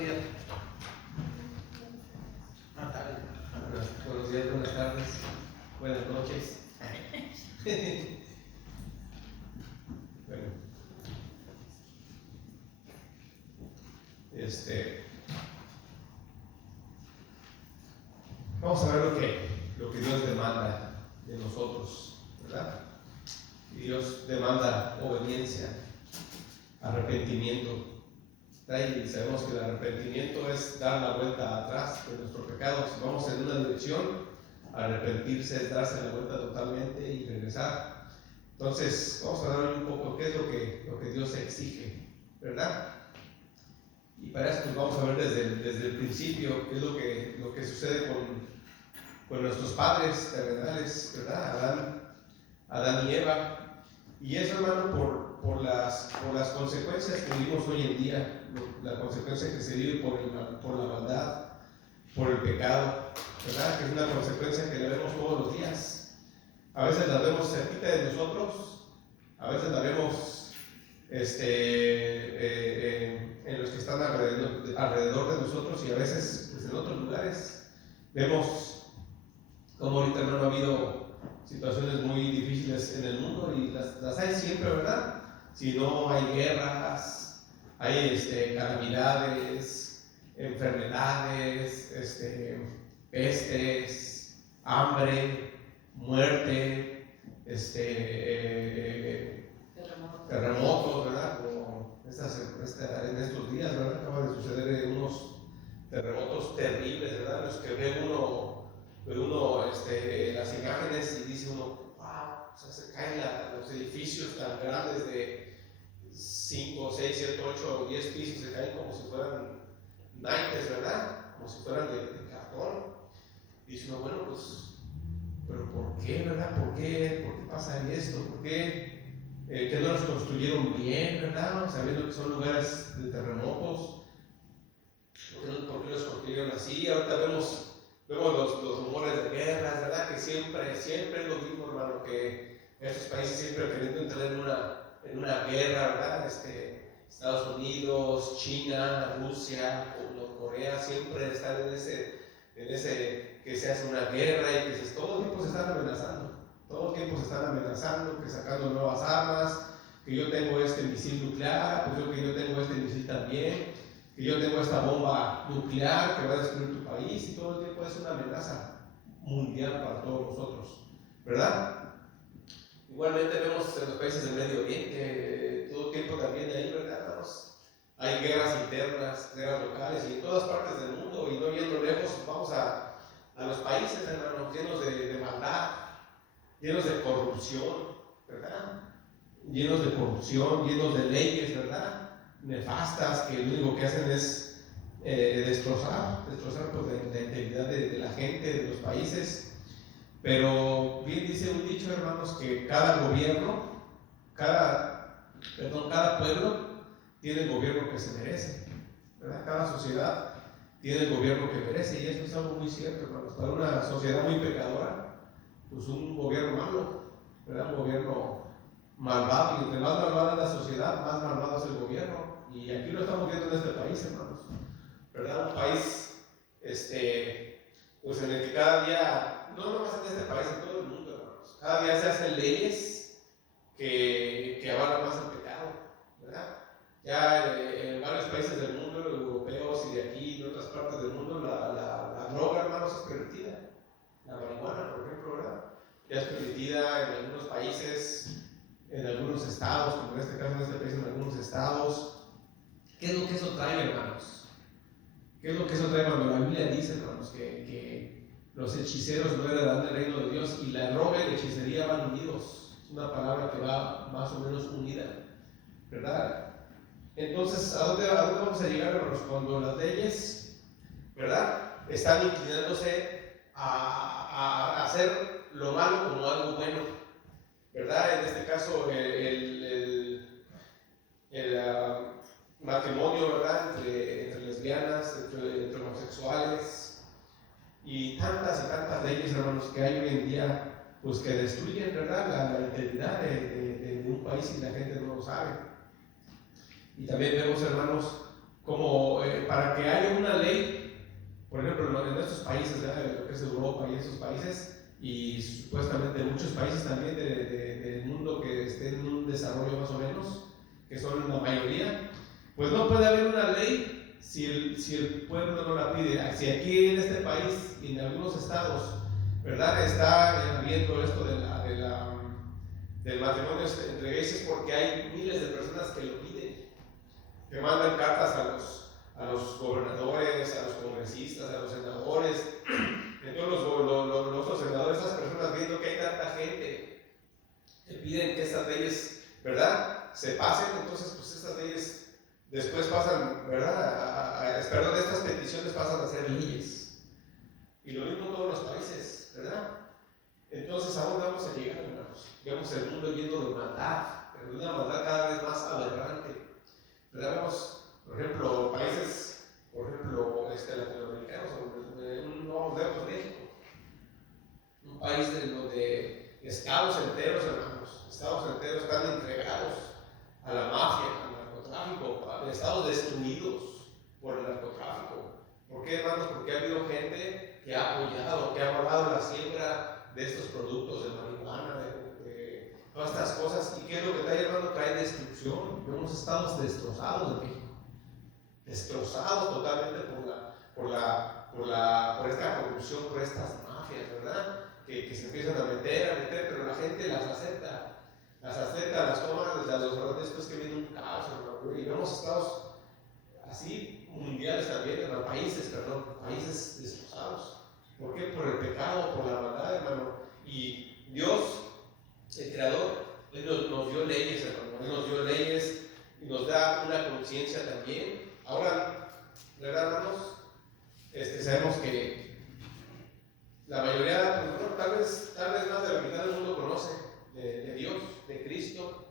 días. Buenos días, buenas tardes, buenas noches. Bueno, vamos a ver lo que Dios demanda de nosotros, ¿verdad? Y Dios demanda obediencia, arrepentimiento. Y sabemos que el arrepentimiento es dar la vuelta atrás de nuestro pecado. Si vamos en una dirección, arrepentirse es darse la vuelta totalmente y regresar. Entonces, vamos a hablar un poco qué es lo que Dios exige, ¿verdad? Y para eso pues vamos a ver desde el principio qué es lo que sucede con nuestros padres terrenales, ¿verdad? Adán y Eva. Y eso, hermano, por las consecuencias que vivimos hoy en día, la consecuencia que se vive por la maldad, por el pecado, ¿verdad? Que es una consecuencia que la vemos todos los días. A veces la vemos cerquita de nosotros, a veces la vemos en los que están alrededor de nosotros, y a veces pues, en otros lugares. Vemos como ahorita, hermano, ha habido situaciones muy difíciles en el mundo, y las hay siempre, ¿verdad? Si no, hay guerras, hay calamidades, enfermedades, pestes, hambre, muerte, terremotos, ¿verdad? Como en estos días, ¿verdad? Acaba de suceder unos terremotos terribles, ¿verdad? Los que ve uno las imágenes y dice uno, wow, o sea, se caen los edificios tan grandes de 5, 6, 7, 8 o 10 pisos, se caen como si fueran naipes, ¿verdad? Como si fueran de cartón. Y dice uno, bueno, pues, pero ¿por qué, verdad? ¿Por qué pasa esto? ¿Por qué? Que no los construyeron bien, ¿verdad? Sabiendo que son lugares de terremotos. ¿Por qué los construyeron así? Ahorita vemos los rumores de guerras, ¿verdad? Que siempre es lo mismo, hermano, que esos países siempre queriendo entrar en una guerra, ¿verdad? Estados Unidos, China, Rusia, Corea, siempre están en ese que se hace una guerra, y que todo el tiempo se están amenazando. Todo el tiempo se están amenazando, que sacando nuevas armas, que yo tengo este misil nuclear, pues que yo tengo este misil también, que yo tengo esta bomba nuclear que va a destruir tu país, y todo el tiempo es una amenaza mundial para todos nosotros, ¿verdad? Igualmente vemos en los países del Medio Oriente, todo el tiempo también ahí, ¿verdad? Hay guerras internas, guerras locales, y en todas partes del mundo, y no yendo lejos, vamos a los países, hermanos, llenos de maldad, llenos de corrupción, ¿verdad? Llenos de leyes, ¿verdad? Nefastas, que lo único que hacen es destrozar pues, la integridad de la gente, de los países. Pero bien dice un dicho, hermanos, que cada pueblo tiene el gobierno que se merece, ¿verdad? Cada sociedad tiene el gobierno que merece, y eso es algo muy cierto, hermanos. Para una sociedad muy pecadora, pues un gobierno malo, ¿verdad? Un gobierno malvado, y entre más malvada es la sociedad, más malvado es el gobierno. Y aquí lo estamos viendo en este país, hermanos, ¿verdad? Un país, pues en el que cada día, no nomás en este país, en todo el mundo, hermanos, cada día se hacen leyes que avalan más el pecado, ¿verdad? Ya en varios países del mundo, europeos y de aquí, y de otras partes del mundo, la droga, hermanos, es permitida. La marihuana, por ejemplo, ¿verdad? Ya es permitida en algunos países, en algunos estados, como en este caso en este país, en algunos estados. ¿Qué es lo que eso trae, hermanos? ¿Qué es lo que eso trae cuando la Biblia dice, hermanos, que los hechiceros no heredarán el reino de Dios, y la droga y la hechicería van unidos? Es una palabra que va más o menos unida, ¿verdad? Entonces, ¿a dónde vamos a llegar, hermanos? Cuando las leyes, ¿verdad?, están inclinándose a hacer lo malo como algo bueno, ¿verdad? En este caso, el matrimonio, ¿verdad?, entre lesbianas, entre homosexuales, y tantas leyes, hermanos, que hay hoy en día, pues que destruyen, ¿verdad?, la integridad de un país, y la gente no lo sabe. Y también vemos, hermanos, como para que haya una ley, por ejemplo, en estos países, ¿verdad? Lo que es Europa y esos países, y supuestamente muchos países también del mundo que estén en un desarrollo más o menos, que son la mayoría, pues no puede haber una ley si el pueblo no la pide. Si aquí en este país y en algunos estados, ¿verdad?, está habiendo esto del matrimonio entre gays, porque hay miles de personas que lo piden, que mandan cartas a los gobernadores, a los congresistas, a los senadores. Entonces los senadores, esas personas, viendo que hay tanta gente que piden que estas leyes, ¿verdad?, se pasen, entonces pues estas leyes después pasan, ¿verdad?, perdón, estas peticiones pasan a ser leyes. Y lo mismo en todos los países, ¿verdad? Entonces, ¿a dónde vamos a llegar, hermanos? Vemos el mundo lleno de maldad, pero de una maldad cada vez más aberrante. ¿Verdad? Vemos, por ejemplo, países, latinoamericanos, no vemos México, un país en donde estados enteros, hermanos, estados enteros están entregados a la mafia, al narcotráfico, estados destruidos por el narcotráfico. ¿Por qué, hermanos? Porque ha habido gente que ha apoyado, que ha avalado la siembra de estos productos de marihuana, de todas estas cosas. ¿Y qué es lo que trae, hermano? Trae destrucción. Vemos estados destrozados de México, destrozados totalmente por esta corrupción, por estas mafias, ¿verdad? Que se empiezan a meter, pero la gente las acepta, las toma, las orden, después que viene un caos, hermano. Y vemos estados así mundiales también, países destrozados. ¿Por qué? Por el pecado, por la maldad, hermano. Y Dios, el Creador, Él nos dio leyes, hermano. Él nos dio leyes y nos da una conciencia también. Ahora, ¿verdad, hermanos? Sabemos que la mayoría, pues, bueno, tal vez más de la mitad del mundo conoce de Dios, de Cristo,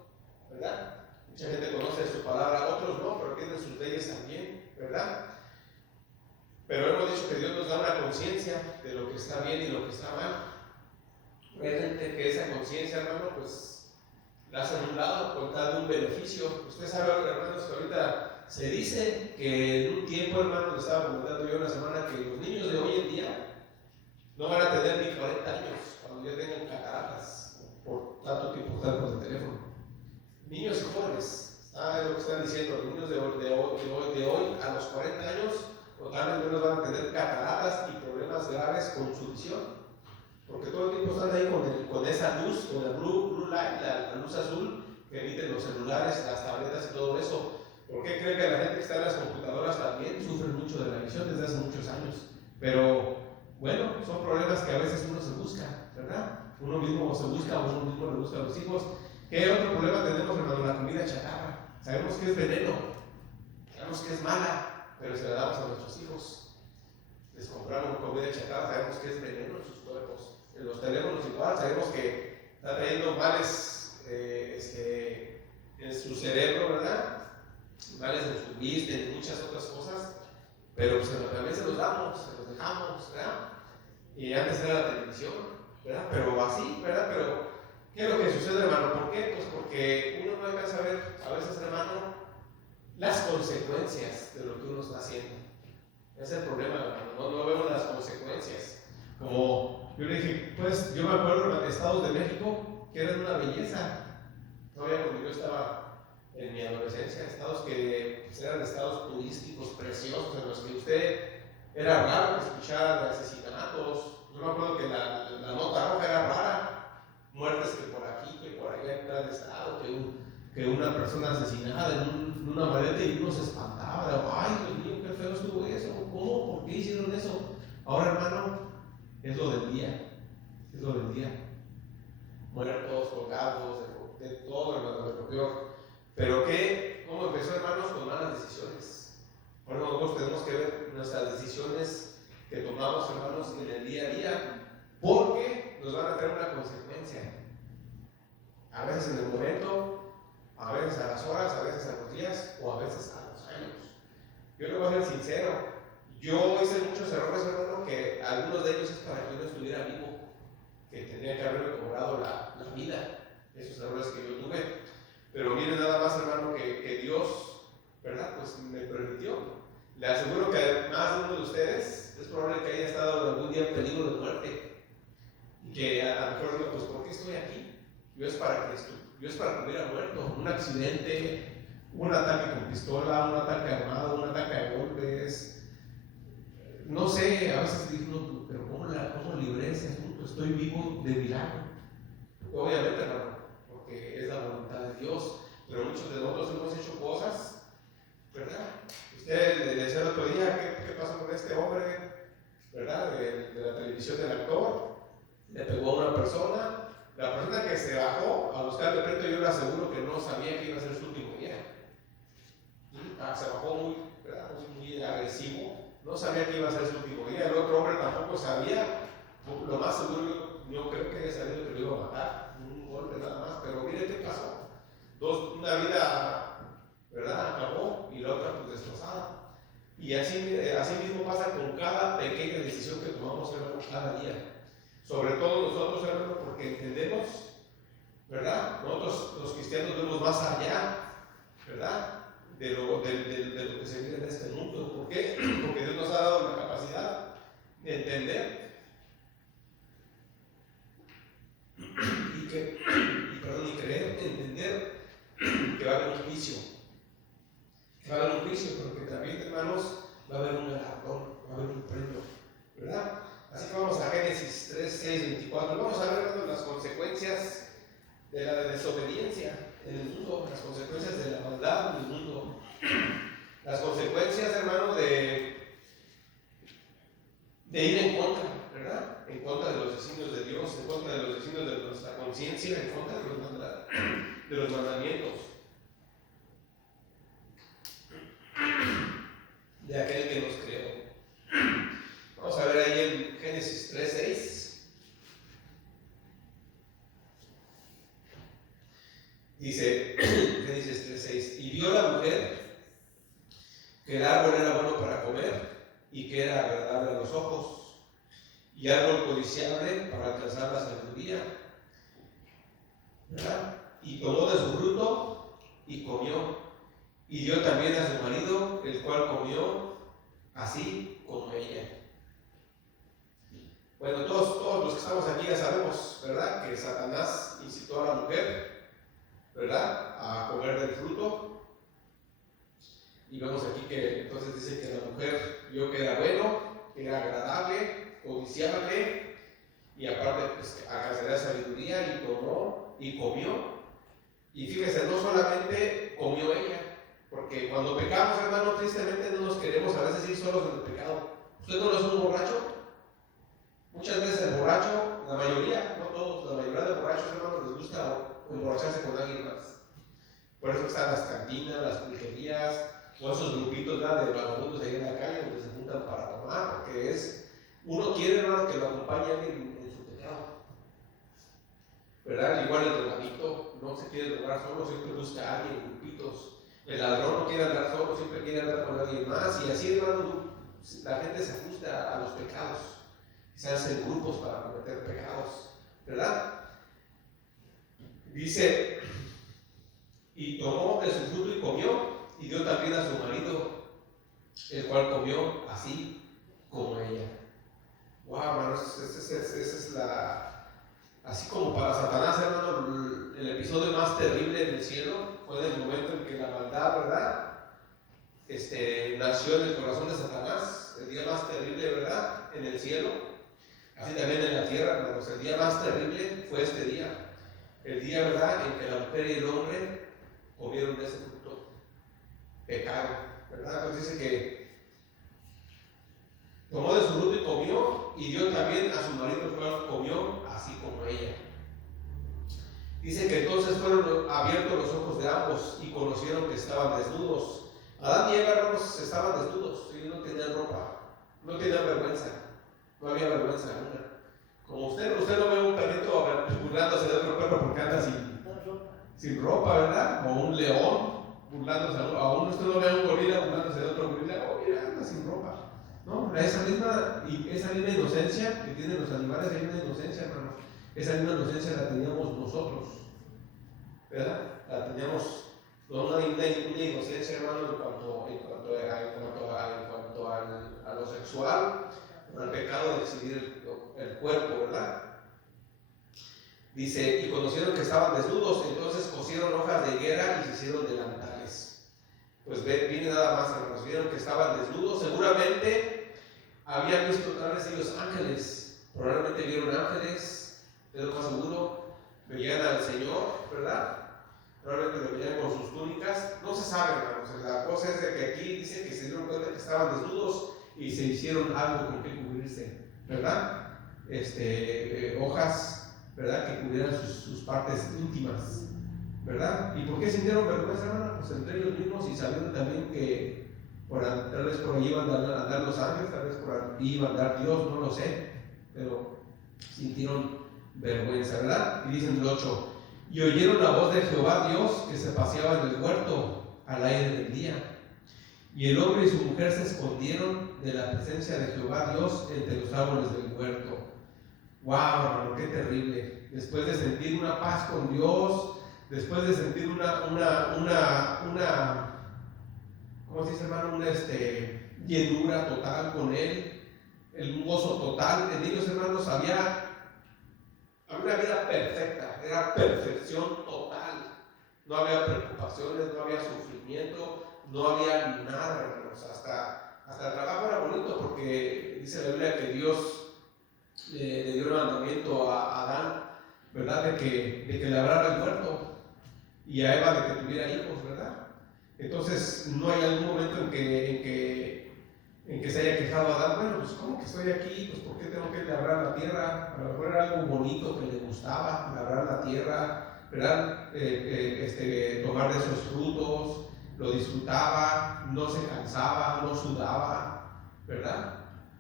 ¿verdad? Mucha gente conoce su palabra, otros no, pero tienen sus leyes también, ¿verdad? Pero hemos dicho que Dios nos da una conciencia de lo que está bien y lo que está mal. Realmente que esa conciencia, hermano, pues la hacen a un lado con tal de un beneficio. Usted sabe, hermanos, que ahorita se dice que en un tiempo, hermano, le estaba comentando yo una semana, que los niños de hoy en día no van a tener ni 40 años cuando ya tengan cataratas por tanto tiempo estar con el teléfono. Niños y jóvenes, es lo que están diciendo, los niños de hoy a los 40 años totalmente menos van a tener cataratas y problemas graves con su visión, porque todo el tiempo están ahí con esa luz, con la blue light, la luz azul que emiten los celulares, las tabletas y todo eso. ¿Por qué creen que la gente que está en las computadoras también sufre mucho de la visión desde hace muchos años? Pero bueno, son problemas que a veces uno se busca, ¿verdad? Uno mismo se busca, uno mismo le busca a los hijos. ¿Qué otro problema tenemos, hermano? La comida chatarra. Sabemos que es veneno, sabemos que es mala, pero se la damos a nuestros hijos. Les compramos comida chatarra, sabemos que es veneno en sus cuerpos. En los teléfonos igual, sabemos que está trayendo males en su cerebro, ¿verdad? Males en su vista, en muchas otras cosas, pero pues, también se los damos, se los dejamos, ¿verdad? Y antes era la televisión, ¿verdad? Pero así, ¿verdad? Pero ¿qué es lo que sucede, hermano? ¿Por qué? Pues porque uno no alcanza a ver, a veces, hermano, las consecuencias de lo que uno está haciendo. Ese es el problema, hermano. No vemos las consecuencias. Como yo le dije, pues yo me acuerdo de estados de México que eran una belleza. Todavía cuando yo estaba en mi adolescencia, estados que pues, eran estados turísticos preciosos en los que usted era raro que escuchara de asesinatos. Yo me acuerdo que la nota roja era rara, muertes que por aquí, que por allá en tal estado, que una persona asesinada en una maleta, y uno se espantaba, ay Dios mío, qué feo estuvo eso, ¿cómo? ¿Por qué hicieron eso? Ahora, hermano, es lo del día, muertos, colgados, de todo, hermano, de lo peor. Pero ¿cómo empezó, hermanos? Con malas decisiones. Ahora nosotros tenemos que ver nuestras decisiones que tomamos, hermanos, en el día a día, porque nos van a traer una consecuencia. A veces en el momento, a veces a las horas, a veces a los días, o a veces a los años. Yo le voy a ser sincero, yo hice muchos errores, hermano, que algunos de ellos es para que yo no estuviera vivo, que tenía que haberme cobrado la vida, esos errores que yo tuve. Pero miren nada más, hermano, que Dios ¿verdad? Pues me permitió. Le aseguro que más de uno de ustedes es probable que haya estado algún día en peligro de muerte. Y que a lo mejor digo, pues ¿por qué estoy aquí? Yo es para que hubiera muerto. Un accidente, un ataque con pistola, un ataque armado, un ataque a golpes. No sé, a veces digo, no, pero ¿cómo libré ese asunto? Estoy vivo de milagro. Obviamente, hermano, porque es la voluntad de Dios. Pero muchos de nosotros hemos hecho cosas, ¿verdad? Usted le decía el otro día, ¿qué pasó con este hombre, ¿verdad? De la televisión del actor. Le pegó a una persona. La persona que se bajó a buscar de frente, yo le aseguro que no sabía que iba a ser su último día. Se bajó muy agresivo. No sabía que iba a ser su último día. El otro hombre tampoco sabía. Lo más seguro, yo creo que haya sabido que lo iba a matar. Un golpe nada más. Pero mire qué pasó. Una vida, ¿verdad? Acabó y la otra pues destrozada. Y así mismo pasa con cada pequeña decisión que tomamos cada día. Sobre todo nosotros, hermanos, porque entendemos, ¿verdad? Nosotros los cristianos vemos más allá, ¿verdad? De lo que se vive en este mundo. ¿Por qué? Porque Dios nos ha dado la capacidad de entender y creer, entender que va a haber un juicio. Que va a haber un juicio, porque también, hermanos, va a haber un galardón, va a haber un premio, ¿verdad? Así que vamos a Génesis 3, 6, 24. Vamos a ver, hermanos, las consecuencias de la desobediencia en el mundo, las consecuencias de la maldad en el mundo, las consecuencias, hermano, de ir en contra, ¿verdad? En contra de los designios de Dios, en contra de los designios de nuestra conciencia, en contra de los mandamientos de aquel que nos creó. Vamos a ver ahí en Génesis 3, 6. Dice Génesis 3, 6. Y vio la mujer que el árbol era bueno para comer y que era agradable a los ojos y árbol codiciable para alcanzar la sabiduría, ¿verdad? Y tomó de su fruto y comió, y dio también a su marido, el cual comió así como ella. Bueno, todos los que estamos aquí ya sabemos, ¿verdad? Que Satanás incitó a la mujer, ¿verdad? A comer del fruto. Y vemos aquí que entonces dice que la mujer vio que era bueno, que era agradable, codiciable, y aparte pues alcanzaría sabiduría, y tomó y comió. Y fíjese, no solamente comió ella, porque cuando pecamos, hermano, tristemente no nos queremos a veces ir solos en el pecado. ¿Usted no es un borracho? Muchas veces el borracho, la mayoría, no todos, la mayoría de borrachos, hermanos, les gusta emborracharse con alguien más. Por eso están las cantinas, las pulquerías, o esos grupitos, ¿verdad?, de vagabundos ahí en la calle donde se juntan para tomar, porque uno quiere, hermano, que lo acompañe alguien en su pecado, ¿verdad? Igual el drogadicto no se quiere drogar solo, siempre busca a alguien en grupitos. El ladrón no quiere andar solo, siempre quiere andar con alguien más, y así, hermano, la gente se ajusta a los pecados, se hacen grupos para cometer pecados, ¿verdad? Dice, y tomó de su fruto y comió, y dio también a su marido, el cual comió así como ella. Wow, hermanos, esa es así como para Satanás, hermano, el episodio más terrible en el cielo fue en el momento en que la maldad, ¿verdad?, nació en el corazón de Satanás. El día más terrible, ¿verdad?, en el cielo. Así también en la tierra, hermanos, el día más terrible fue este día. El día, ¿verdad?, en que la mujer y el hombre comieron de ese fruto. Pecado, ¿verdad? Entonces dice que tomó de su fruto y comió, y dio también a su marido, el cual comió así como ella. Dice que entonces fueron abiertos los ojos de ambos y conocieron que estaban desnudos. Adán y Eva, hermanos, estaban desnudos, ellos no tenían ropa, no tenían vergüenza, no había vergüenza alguna. Como usted no ve un perrito burlándose de otro perro porque anda sin ropa, ¿verdad? O un león burlándose, aún usted no ve a un gorila burlándose de otro gorila, oh, mira, anda sin ropa. No, esa misma inocencia que tienen los animales, esa misma inocencia, hermanos, esa misma inocencia la teníamos nosotros, ¿verdad? La teníamos no una inocencia, hermano, en cuanto a lo sexual, al pecado de exhibir el cuerpo, ¿verdad? Dice, y conocieron que estaban desnudos, entonces cosieron hojas de higuera y se hicieron delantales. Pues viene nada más, hermanos, vieron que estaban desnudos, seguramente habían visto otra vez ellos ángeles, probablemente vieron ángeles, es lo más seguro, veían al Señor, ¿verdad? Probablemente lo veían con sus túnicas, no se sabe, hermanos, la cosa es de que aquí dice que se dieron cuenta que estaban desnudos y se hicieron algo con que cubrirse, ¿verdad? Hojas, ¿verdad? Que cubrieran sus partes íntimas, ¿verdad? ¿Y por qué sintieron vergüenza, hermano? Pues entre ellos mismos y sabiendo también que tal vez por ahí iban a andar los ángeles, tal vez por ahí iba a andar Dios, no lo sé, pero sintieron vergüenza, ¿verdad? Y dicen el 8, y oyeron la voz de Jehová Dios que se paseaba en el huerto al aire del día. Y el hombre y su mujer se escondieron de la presencia de Jehová Dios entre los árboles del huerto. ¡Wow, hermano! ¡Qué terrible! Después de sentir una paz con Dios, después de sentir ¿cómo se dice, hermano? Una llenura total con Él, el gozo total. En ellos, hermanos, había una vida perfecta, era perfección total. No había preocupaciones, no había sufrimiento, no había nada, hermanos. Hasta el trabajo era bonito porque dice la Biblia que Dios le dio el mandamiento a Adán, ¿verdad? De que labrara el huerto y a Eva de que tuviera hijos, ¿verdad? Entonces no hay algún momento en que se haya quejado Adán, bueno, pues ¿cómo que estoy aquí? Pues ¿por qué tengo que labrar la tierra? A lo mejor era algo bonito que le gustaba, labrar la tierra, ¿verdad? Tomar de esos frutos, lo disfrutaba, no se cansaba, no sudaba, ¿verdad?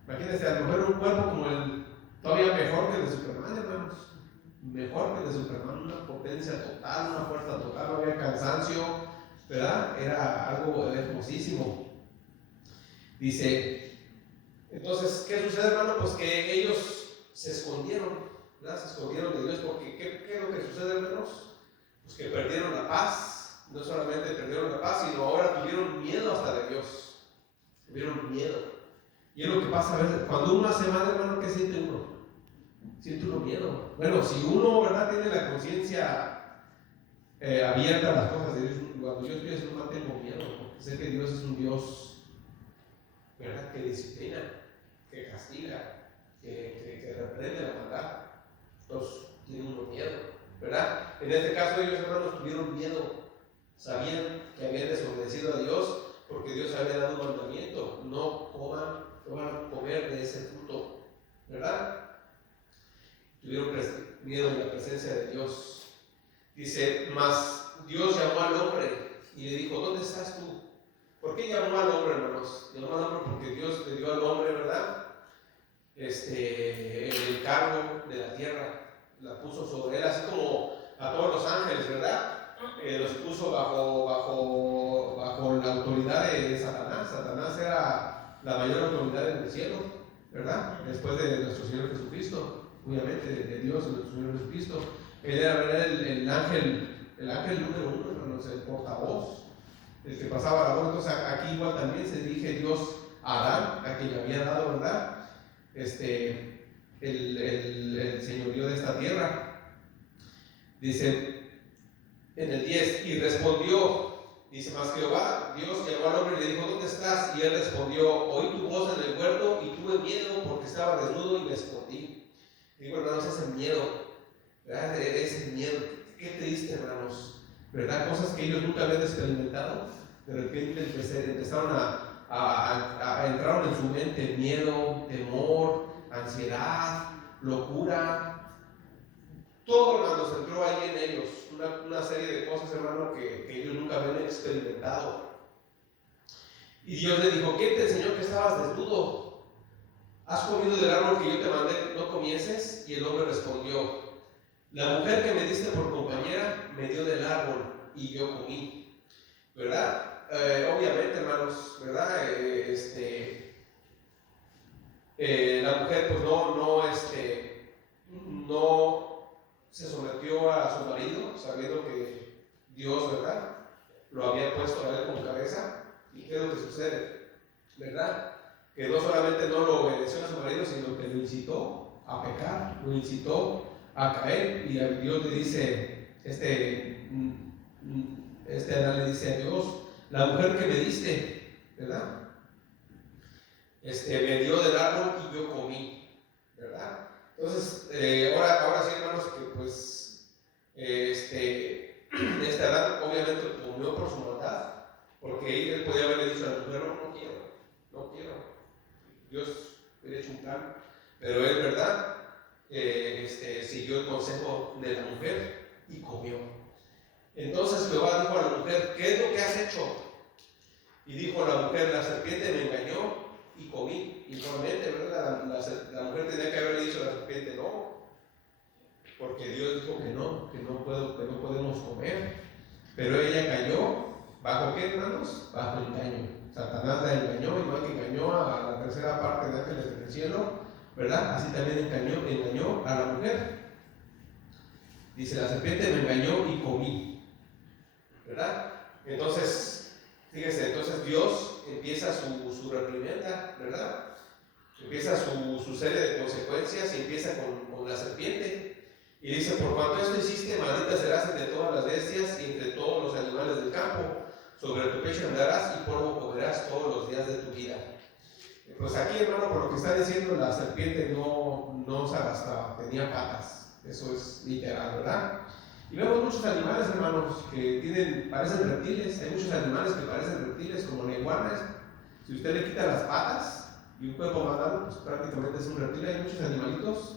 Imagínense, a lo mejor un cuerpo como todavía mejor que el de Superman, hermanos, mejor que el de Superman, una potencia total, una fuerza total, no había cansancio, ¿verdad? Era algo hermosísimo. Dice, entonces, ¿qué sucede, hermano? Pues que ellos se escondieron, ¿verdad? Se escondieron de Dios, porque ¿qué es lo que sucede, hermanos? Pues que perdieron la paz, no solamente perdieron la paz, sino ahora tuvieron miedo hasta de Dios, tuvieron miedo. Y es lo que pasa a veces, cuando uno hace mal, hermano, ¿qué siente uno? Siente uno miedo. Bueno, si uno, ¿verdad?, tiene la conciencia abierta a las cosas de Dios, cuando yo estoy haciendo mal tengo miedo, porque sé que Dios es un Dios, ¿verdad?, que disciplina, que castiga, que reprende la maldad. Entonces, tiene uno miedo, ¿verdad? En este caso ellos, hermanos, tuvieron miedo, sabían que habían desobedecido a Dios, porque Dios había dado un mandamiento, no comer de ese fruto, ¿verdad? Tuvieron miedo en la presencia de Dios. Dice, mas Dios llamó al hombre y le dijo, ¿dónde estás tú? ¿Por qué llamó al hombre, hermanos? Llamó al hombre porque Dios le dio al hombre, ¿verdad?, el cargo de la tierra, la puso sobre él, así como a todos los ángeles, ¿verdad? Los puso bajo la autoridad de Satanás. Satanás era la mayor autoridad en el cielo, ¿verdad? Después de nuestro Señor Jesucristo, obviamente, de Dios, de nuestro Señor Jesucristo. Él era, ¿verdad?, el ángel número uno, hermanos, el portavoz, el que pasaba la voz. Entonces aquí igual también se dirige Dios a Adán, a quien le había dado, ¿verdad?, el señorío de esta tierra. Dice en el 10, y respondió, dice, mas Jehová Dios llamó al hombre y le dijo, ¿dónde estás? Y él respondió, oí tu voz en el huerto y tuve miedo porque estaba desnudo y me escondí. Digo, hermanos, ese miedo, ¿verdad? Ese miedo, qué triste, hermanos, ¿verdad? Cosas que ellos nunca habían experimentado, de repente empezaron entraron en su mente miedo, temor, ansiedad, locura. Todo, hermanos, entró ahí en ellos, una serie de cosas, hermano, que ellos nunca habían experimentado. Y Dios le dijo, ¿quién te enseñó que estabas desnudo? ¿Has comido del árbol que yo te mandé que no comieses? Y el hombre respondió, la mujer que me diste por compañera me dio del árbol y yo comí, ¿verdad? Obviamente, hermanos, ¿verdad? La mujer pues no se sometió a su marido, sabiendo que Dios, ¿verdad?, lo había puesto a él como cabeza. ¿Y qué es lo que sucede? ¿Verdad? Que no solamente no lo obedeció a su marido, sino que lo incitó a pecar, lo incitó a caer. Y Dios le dice, Adán le dice a Dios, la mujer que me diste, ¿verdad? Me dio del árbol y yo comí, ¿verdad? Entonces, ahora sí, hermanos, que pues, Adán obviamente comió por su maldad, porque él podía haberle dicho a la mujer, no quiero, Dios hubiera hecho un plan, pero él, ¿verdad? Siguió el consejo de la mujer y comió. Entonces Jehová dijo a la mujer, ¿qué es lo que has hecho? Y dijo la mujer, la serpiente me engañó y comí. Y normalmente, ¿verdad? La mujer tenía que haberle dicho a la serpiente, no, porque Dios dijo que no podemos comer. Pero ella cayó, ¿bajo qué, hermanos? Bajo engaño. Satanás la engañó, igual que engañó a la tercera parte de ángeles del cielo, ¿verdad? Así también engañó a la mujer. Dice, la serpiente me engañó y comí, ¿verdad? Entonces, fíjese, Dios empieza su reprimenda, ¿verdad? Empieza su serie de consecuencias y empieza con la serpiente. Y dice, por cuanto esto hiciste, maldita serás entre todas las bestias y entre todos los animales del campo. Sobre tu pecho andarás y polvo comerás todos los días de tu vida. Pues aquí, hermano, por lo que está diciendo, la serpiente no se arrastraba, tenía patas. Eso es literal, ¿verdad? Y vemos muchos animales, hermanos, que parecen reptiles. Hay muchos animales que parecen reptiles, como la iguana. Si usted le quita las patas y un cuerpo más largo, pues prácticamente es un reptil. Hay muchos animalitos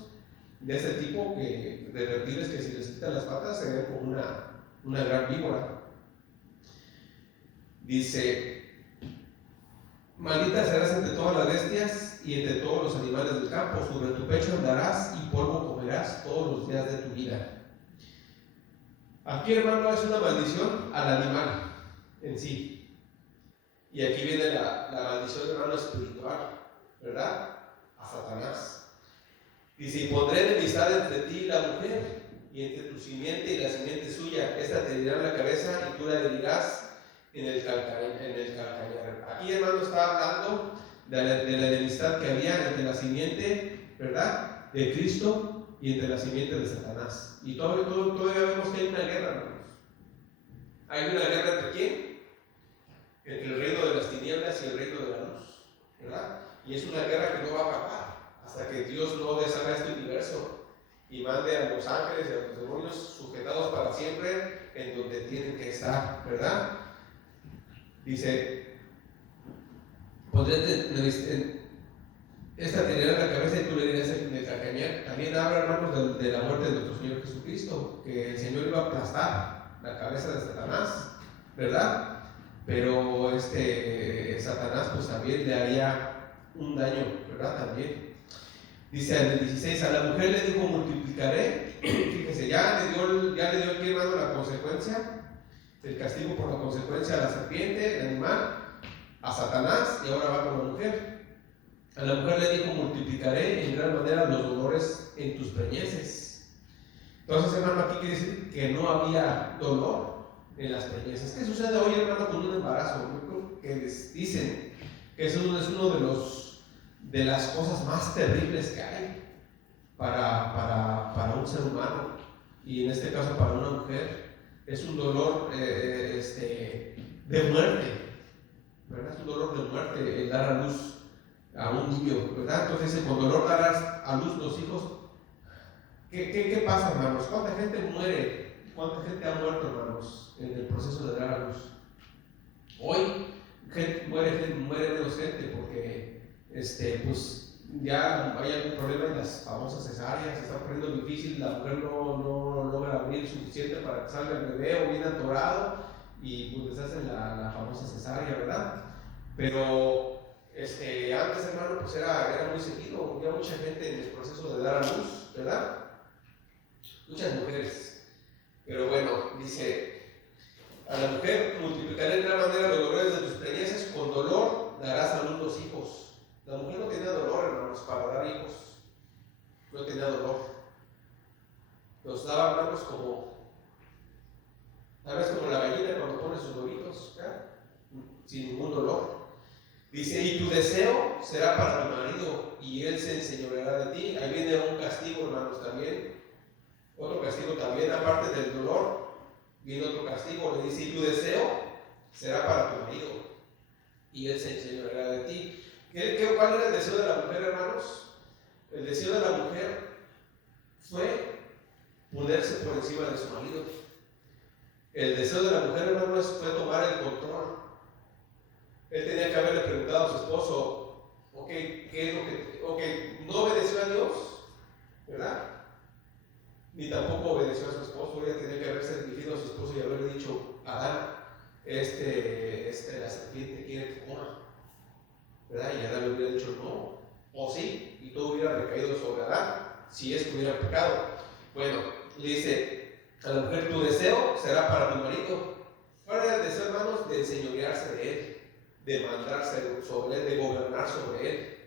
de ese tipo, de reptiles, que si les quitan las patas se ven como una gran víbora. Dice, maldita serás entre todas las bestias y entre todos los animales del campo. Sobre tu pecho andarás y polvo comerás todos los días de tu vida. Aquí, hermano, es una maldición al animal en sí. Y aquí viene la maldición, hermano, espiritual, ¿verdad? A Satanás. Dice, y pondré enemistad entre ti y la mujer, y entre tu simiente y la simiente suya. Esta te herirá en la cabeza y tú la herirás en el calcañar. Aquí, hermano, está hablando de la enemistad que había entre la simiente, ¿verdad?, de Cristo y entre la simiente de Satanás. Y todavía vemos que hay una guerra, hermanos. ¿Hay una guerra entre quién? Entre el reino de las tinieblas y el reino de la luz, ¿verdad? Y es una guerra que no va a acabar hasta que Dios no deshaga este universo y mande a los ángeles y a los demonios sujetados para siempre en donde tienen que estar, ¿verdad? Dice, esta te herirá en la cabeza y tú le dirás en el calcañar. También habla, hermanos, de la muerte de nuestro Señor Jesucristo, que el Señor iba a aplastar la cabeza de Satanás, ¿verdad? Pero Satanás pues también le haría un daño, ¿verdad? También. Dice en el 16, a la mujer le dijo, multiplicaré. Fíjese, ya le dio aquí, hermano, la consecuencia, el castigo por la consecuencia a la serpiente, el animal, a Satanás, y ahora va con la mujer. A la mujer le dijo, multiplicaré en gran manera los dolores en tus preñeces. Entonces, hermano, aquí quiere decir que no había dolor en las preñeces. ¿Qué sucede hoy, hermano, con un embarazo? Yo creo que les dicen que eso es uno de las cosas más terribles que hay para un ser humano, y en este caso para una mujer. Es un dolor de muerte, ¿verdad? Es un dolor de muerte el dar a luz a un niño, ¿verdad? Entonces, con dolor darás a luz los hijos. ¿Qué pasa, hermanos? ¿Cuánta gente muere? ¿Cuánta gente ha muerto, hermanos, en el proceso de dar a luz? Hoy muere menos gente porque pues ya hay algún problema en las famosas cesáreas, se está poniendo difícil, la mujer no logra abrir suficiente para que salga el bebé o viene atorado y pues les hacen la famosa cesárea, ¿verdad? Pero antes, hermano, pues era muy seguido, había mucha gente en el proceso de dar a luz, ¿verdad? Muchas mujeres. Pero bueno, dice, a la mujer multiplicaré en gran manera los dolores de tus preñeces, con dolor darás a luz los hijos. La mujer no tenía dolor, hermanos, para dar hijos. No tenía dolor. Los daba, hermanos, como tal vez como la gallina cuando pone sus huevitos, ¿verdad? Sin ningún dolor. Dice, y tu deseo será para tu marido, y él se enseñoreará de ti. Ahí viene un castigo, hermanos, también. Otro castigo también, aparte del dolor, viene otro castigo. Le dice, y tu deseo será para tu marido, y él se enseñoreará de ti. ¿Cuál era el deseo de la mujer, hermanos? El deseo de la mujer fue ponerse por encima de su marido. El deseo de la mujer, hermanos, fue tomar el control. Él tenía que haberle preguntado a su esposo, ok, ¿qué es lo que...? Ok, no obedeció a Dios, ¿verdad? Ni tampoco obedeció a su esposo. Ella tenía que haberse dirigido a su esposo y haberle dicho, Adán, la serpiente quiere que coma, ¿verdad? Y Adán le hubiera dicho no, o sí, y todo hubiera recaído sobre Adán, si es que hubiera pecado. Bueno, le dice a la mujer, tu deseo será para tu marido. ¿Cuál era el deseo, hermanos? De enseñorearse de él, de mandarse sobre él, de gobernar sobre él.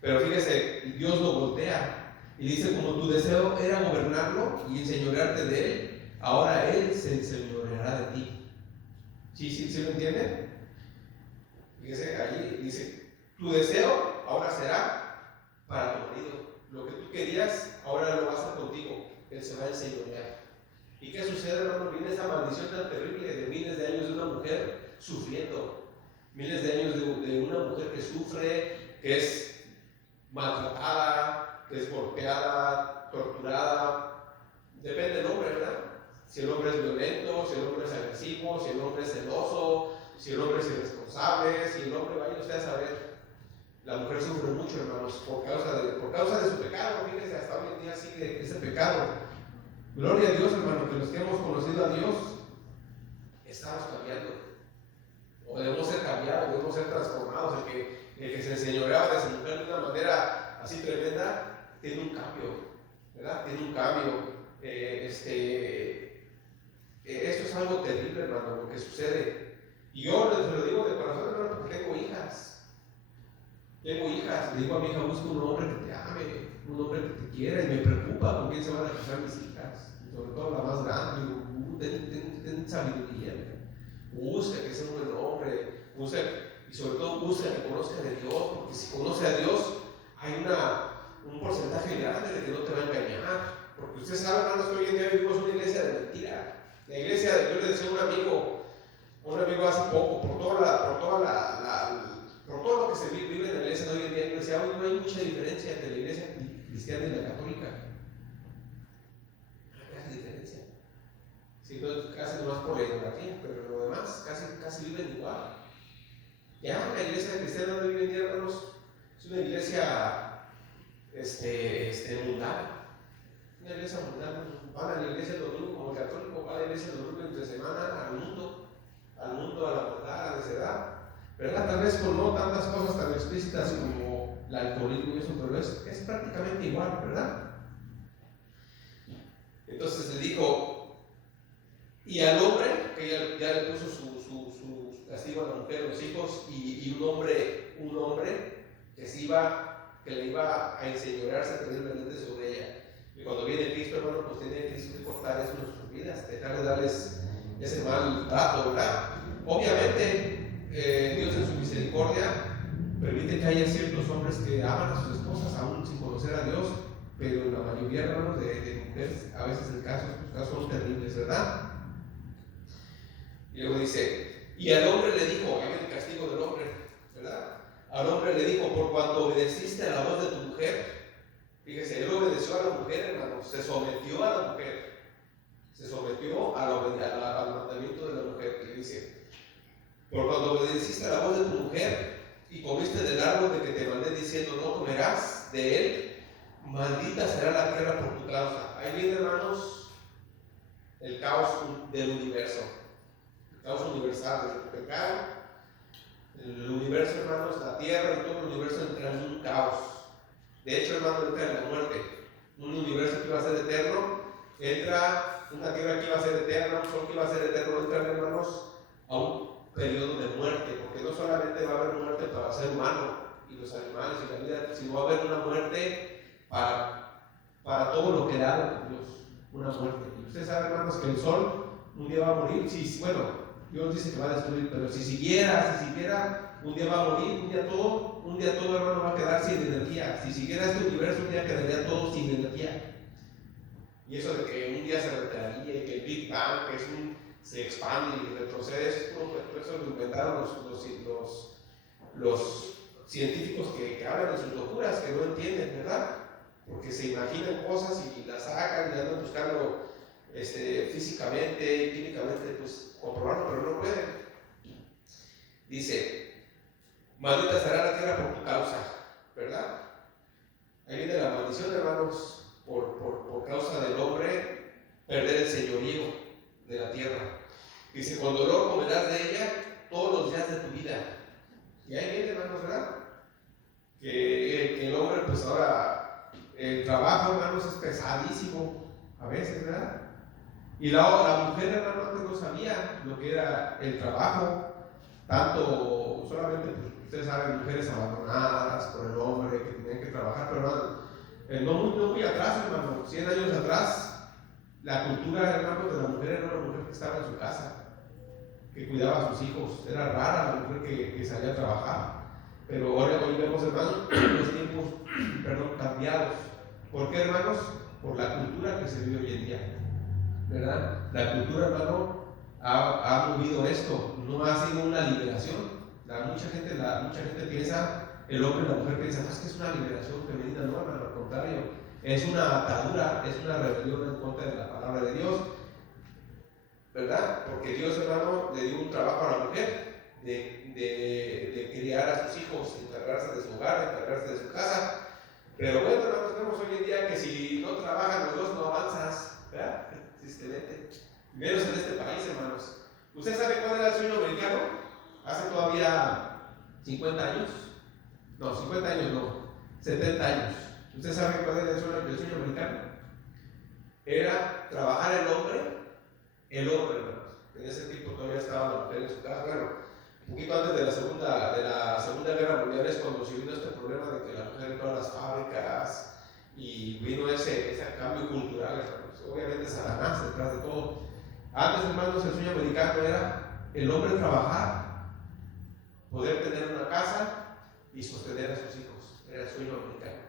Pero fíjese, Dios lo voltea y dice, como tu deseo era gobernarlo y enseñorearte de él, ahora él se enseñoreará de ti. ¿Sí lo entienden? Fíjese, ahí dice, tu deseo ahora será para tu marido. Lo que tú querías, ahora lo va a hacer contigo. Él se va a enseñorear. ¿Y qué sucede, hermano? Viene esa maldición tan terrible de miles de años de una mujer sufriendo. Miles de años de una mujer que sufre, que es maltratada, que es golpeada, torturada. Depende del hombre, ¿verdad? Si el hombre es violento, si el hombre es agresivo, si el hombre es celoso, si el hombre es irresponsable, si el hombre, vaya usted a saber. La mujer sufre mucho, hermanos, por causa de su pecado. Fíjense, hasta hoy en día sigue ese pecado. Gloria a Dios, hermano, que los que hemos conocido a Dios estamos cambiando. O debemos ser cambiados, debemos ser transformados. El que se enseñoreaba de esa mujer de una manera así tremenda, tiene un cambio, ¿verdad? Tiene un cambio. Esto es algo terrible, hermano, lo que sucede. Y yo les lo digo de corazón, hermano, porque tengo hijas. Tengo hijas, le digo a mi hija, busca un hombre que te ame, un hombre que te quiera, y me preocupa con quién se van a casar mis hijas, sobre todo la más grande. Digo, ten sabiduría, busca que sea un buen hombre, busca, y sobre todo busca que conozca de Dios, porque si conoce a Dios, hay un porcentaje grande de que no te va a engañar, porque usted sabe, hermanos, que hoy en día vivimos una iglesia de mentira. La iglesia, yo le decía a un amigo hace poco, por todo lo que se vive en la iglesia de hoy en día, yo decía, hoy no hay mucha diferencia entre la iglesia cristiana y la católica. No hay casi diferencia. Sí, casi nomás por la ideología, pero lo demás casi viven igual. Ya, la iglesia cristiana de hoy en día, hermanos, es una iglesia mundana. Una iglesia mundana. Van a la iglesia el domingo como el católico, va a la iglesia el domingo entre semana al mundo, a la maldad, a la necedad, ¿verdad? Tal vez con no tantas cosas tan explícitas como el alcoholismo y eso, pero es prácticamente igual, ¿verdad? Entonces le dijo, y al hombre, que ya le puso su castigo a la mujer, los hijos, y un hombre que le iba a enseñorearse terriblemente sobre ella. Y cuando viene Cristo, hermano, pues tiene Cristo que cortar eso en nuestras vidas, dejar de darles ese mal trato, ¿verdad? Obviamente, Dios en su misericordia permite que haya ciertos hombres que aman a sus esposas aún sin conocer a Dios, pero la mayoría, hermanos, de mujeres, a veces los casos son terribles, ¿verdad? Y luego dice, y al hombre le dijo, ahí viene el castigo del hombre, ¿verdad? Al hombre le dijo, por cuanto obedeciste a la voz de tu mujer. Fíjese, él obedeció a la mujer, hermano, se sometió a la mujer, se sometió al mandamiento de la mujer, que dice, por cuando obedeciste a la voz de tu mujer y comiste del árbol de que te mandé diciendo, no comerás de él, maldita será la tierra por tu causa. Ahí viene, hermanos, el caos del universo, el caos universal del pecado. El universo, hermanos, la tierra y todo el universo entra en un caos. De hecho, hermano, entra en la muerte. Un universo que iba a ser eterno, entra una tierra que iba a ser eterna, un sol que iba a ser eterno, entran, hermanos, a un periodo de muerte, porque no solamente va a haber muerte para el ser humano y los animales y la vida, sino va a haber una muerte para todo lo creado por Dios, una muerte. Y usted sabe, hermanos, que el sol un día va a morir. Si, bueno, Dios dice que va a destruir, pero si siguiera, un día va a morir, un día todo, hermano, va a quedar sin energía. Si siguiera este universo, un día quedaría todo sin energía. Y eso de que un día se retiraría y que el Big Bang, que se expande y retrocede, eso lo inventaron los científicos que hablan de sus locuras, que no entienden, ¿verdad? Porque se imaginan cosas y las sacan y andan buscando físicamente y químicamente, pues, comprobarlo, pero no pueden. Dice, maldita será la tierra por tu causa, ¿verdad? Ahí viene la maldición, hermanos, por causa del hombre, perder el señorío de la tierra. Dice, con dolor comerás de ella todos los días de tu vida. Y ahí viene, hermanos, ¿verdad? Que el hombre, pues ahora, el trabajo, hermanos, es pesadísimo a veces, ¿verdad? Y la mujer, hermano, antes no sabía lo que era el trabajo, tanto solamente, pues, ustedes saben, mujeres abandonadas por el hombre que tenían que trabajar, pero hermano, no muy atrás, hermano, 100 años atrás, la cultura, hermano, de la mujer era una mujer que estaba en su casa, que cuidaba a sus hijos. Era rara la mujer que salía a trabajar. Pero ahora hoy vemos, hermanos, los tiempos, cambiados. ¿Por qué, hermanos? Por la cultura que se vive hoy en día, ¿verdad? La cultura, hermano, ha movido esto. No ha sido una liberación. Mucha gente piensa, el hombre y la mujer piensan, no, es que es una liberación femenina. No, hermano, al contrario, es una atadura, es una rebelión en contra de la palabra de Dios, ¿verdad? Porque Dios, hermano, le dio un trabajo a la mujer de criar a sus hijos, encargarse de su hogar, encargarse de su casa. Pero bueno, hermanos, vemos hoy en día que si no trabajan los dos no avanzas, ¿verdad? Tristemente. Menos en este país, hermanos. ¿Usted sabe cuál era el sueño americano? Hace todavía 50 años. No, 50 años no, 70 años. ¿Usted sabe cuál era el sueño americano? Era trabajar el hombre, hermanos. En ese tiempo todavía estaba la mujer en su casa. Bueno, un poquito antes de la segunda Guerra Mundial es cuando se vino este problema de que la mujer entró a las fábricas y vino ese cambio cultural, hermanos. Obviamente Satanás detrás de todo. Antes, hermanos, el sueño americano era el hombre trabajar, poder tener una casa y sostener a sus hijos. Era el sueño americano,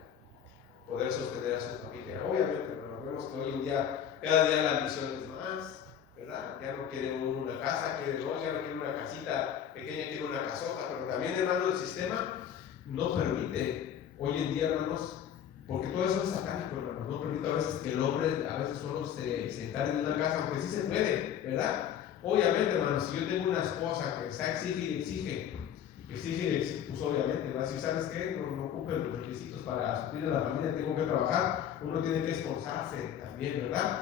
poder sostener a su familia. Obviamente, hermanos, vemos que hoy en día, cada día la ambición es más, ¿verdad? Ya no quiere uno una casa, quiere dos, ya no quiere una casita pequeña, quiere una casota. Pero también, hermano, el sistema no permite hoy en día, hermanos, porque todo eso es satánico, hermanos. No permite a veces que el hombre a veces solo se encargue de una casa, aunque sí se puede, ¿verdad? Obviamente, hermanos, si yo tengo una esposa que está exige, pues obviamente, ¿verdad? Si sabes que no cumple los requisitos para suplir a la familia, tengo que trabajar, uno tiene que esforzarse también, ¿verdad?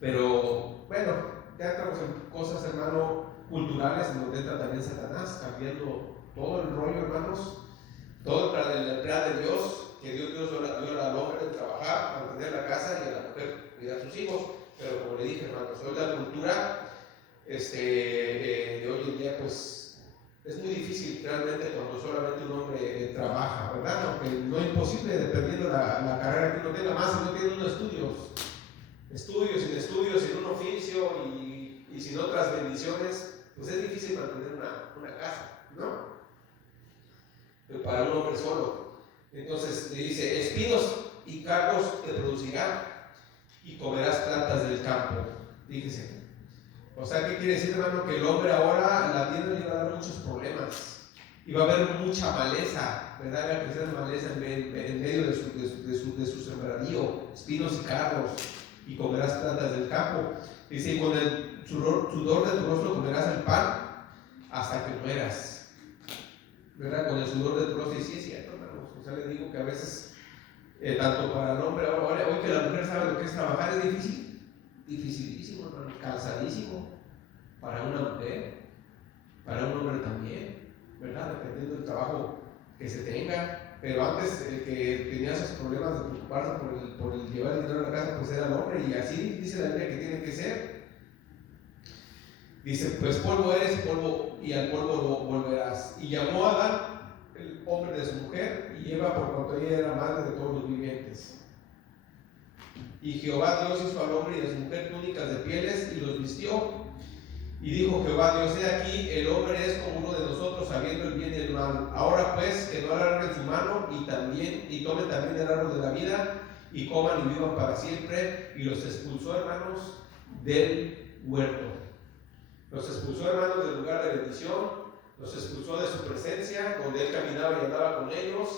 Pero bueno, ya estamos en cosas, hermano, culturales, en donde entra también Satanás, cambiando todo el rollo, hermanos, todo el plan de Dios, que Dios dio al hombre de trabajar, mantener la casa y a la mujer cuidar a sus hijos. Pero como le dije, hermanos, hoy la cultura de hoy en día, pues es muy difícil realmente cuando solamente un hombre trabaja, ¿verdad? Aunque no es imposible, dependiendo la carrera que uno tenga, más si no tiene unos estudios, sin un oficio y sin otras bendiciones, pues es difícil mantener una casa, ¿no? Pero para un hombre solo. Entonces le dice, espinos y cardos te producirán y comerás plantas del campo. Fíjese. O sea, ¿qué quiere decir, hermano? Que el hombre ahora, la tierra le va a dar muchos problemas y va a haber mucha maleza, ¿verdad? Va a crecer maleza en medio de su sembradío, espinos y cardos, y comerás plantas del campo. Dice, y con el sudor de tu rostro comerás el pan hasta que mueras, ¿verdad? Con el sudor de tu rostro. Y sí es cierto, hermano. O sea, le digo que a veces, tanto para el hombre, hoy que la mujer sabe lo que es trabajar, es difícil, dificilísimo, hermano, cansadísimo para una mujer, para un hombre también, ¿verdad? Dependiendo del trabajo que se tenga. Pero antes el que tenía esos problemas de preocuparse por el llevar el dinero a la casa, pues era el hombre, y así dice la Biblia que tiene que ser. Dice, pues polvo eres y al polvo volverás. Y llamó a Adán, el hombre de su mujer, y Eva por cuanto ella era madre de todos los vivientes. Y Jehová Dios hizo al hombre y a su mujer túnicas de pieles y los vistió. Y dijo Jehová Dios: he aquí, el hombre es como uno de nosotros, sabiendo el bien y el mal. Ahora pues, que no alarguen su mano y tomen también del árbol de la vida y coman y vivan para siempre. Y los expulsó, hermanos, del huerto. Los expulsó, hermanos, del lugar de bendición. Los expulsó de su presencia, donde él caminaba y andaba con ellos,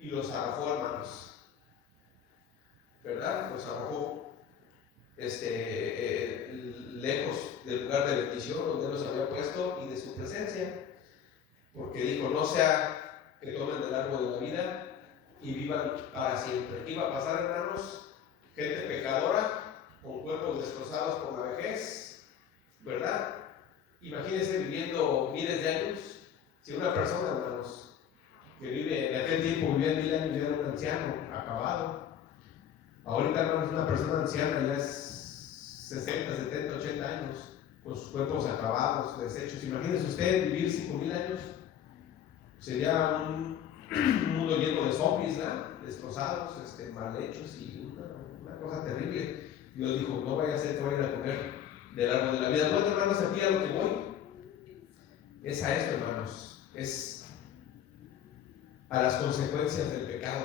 y los arrojó, hermanos. ¿Verdad? Los arrojó lejos del lugar de bendición donde él los había puesto y de su presencia, porque dijo: no sea que tomen del árbol de la vida y vivan para siempre. ¿Qué iba a pasar, hermanos? Gente pecadora con cuerpos destrozados por la vejez, ¿verdad? Imagínense viviendo miles de años. Si una persona, hermanos, que vive en aquel tiempo, vivía 1000 años, ya era un anciano acabado. Ahorita, hermanos, una persona anciana ya es 60, 70, 80 años, con sus cuerpos acabados, deshechos. Imagínese usted vivir 5000 años. Sería un mundo lleno de zombies, ¿no? Destrozados, mal hechos y una cosa terrible. Dios dijo: no vaya a ser que vayan a comer del árbol de la vida. Bueno, hermanos, aquí a lo que voy es a esto, hermanos. Es a las consecuencias del pecado,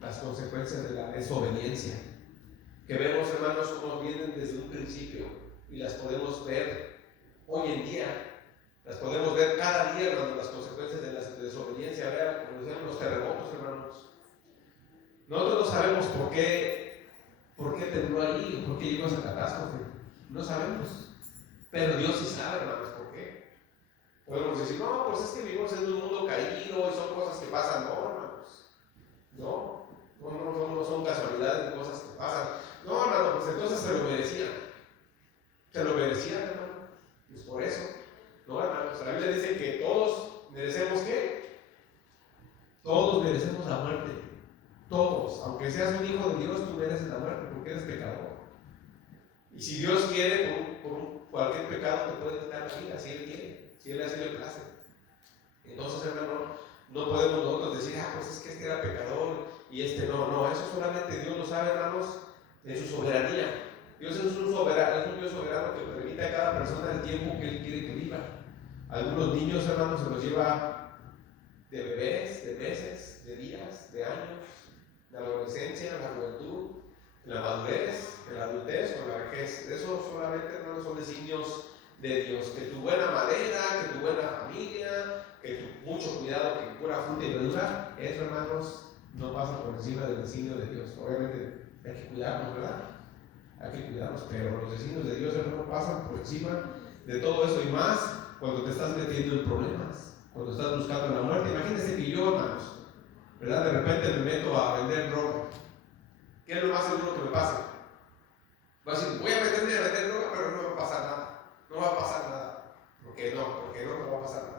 las consecuencias de la desobediencia, que vemos, hermanos, cómo vienen desde un principio y las podemos ver hoy en día, las podemos ver cada día, hermanos, las consecuencias de la desobediencia. Vean, como decían, los terremotos, hermanos. Nosotros no sabemos por qué tembló allí o por qué llegó esa catástrofe, no sabemos, pero Dios sí sabe, hermanos, por qué. Podemos decir: no, pues es que vivimos en un mundo caído y son cosas que pasan. No, hermanos, no son casualidades ni cosas que pasan. No, hermano, pues entonces se lo merecían. Se lo merecían, hermano. Pues por eso. No, hermanos, la Biblia dice que todos merecemos, ¿qué? Todos merecemos la muerte. Todos. Aunque seas un hijo de Dios, tú mereces la muerte porque eres pecador. Y si Dios quiere, por cualquier pecado te puede quitar la vida, si Él quiere, si Él así le place. Entonces, hermano, no podemos nosotros decir: pues es que este era pecador y no. Eso solamente Dios lo sabe, hermanos, en su soberanía. Dios es un Dios soberano que permite a cada persona el tiempo que Él quiere que viva. Algunos niños, hermanos, se los lleva de bebés, de meses, de días, de años, de la adolescencia, la juventud, la madurez, la adultez o la vejez. Eso solamente, hermanos, son designios de Dios. Que tu buena madera, que tu buena familia, que tu mucho cuidado, que pura fruta y verdura, eso, hermanos, no pasa por encima del designio de Dios. Obviamente hay que cuidarnos, ¿verdad? Hay que cuidarnos, pero los designios de Dios, hermano, pasan por encima de todo eso y más cuando te estás metiendo en problemas, cuando estás buscando la muerte. Imagínense que yo, hermanos, ¿verdad? De repente me meto a vender droga. ¿Qué es lo más seguro que me pase? Va a decir: voy a meterme a vender droga, pero no me va a pasar nada. No va a pasar nada. ¿Por qué no? Porque no me va a pasar nada.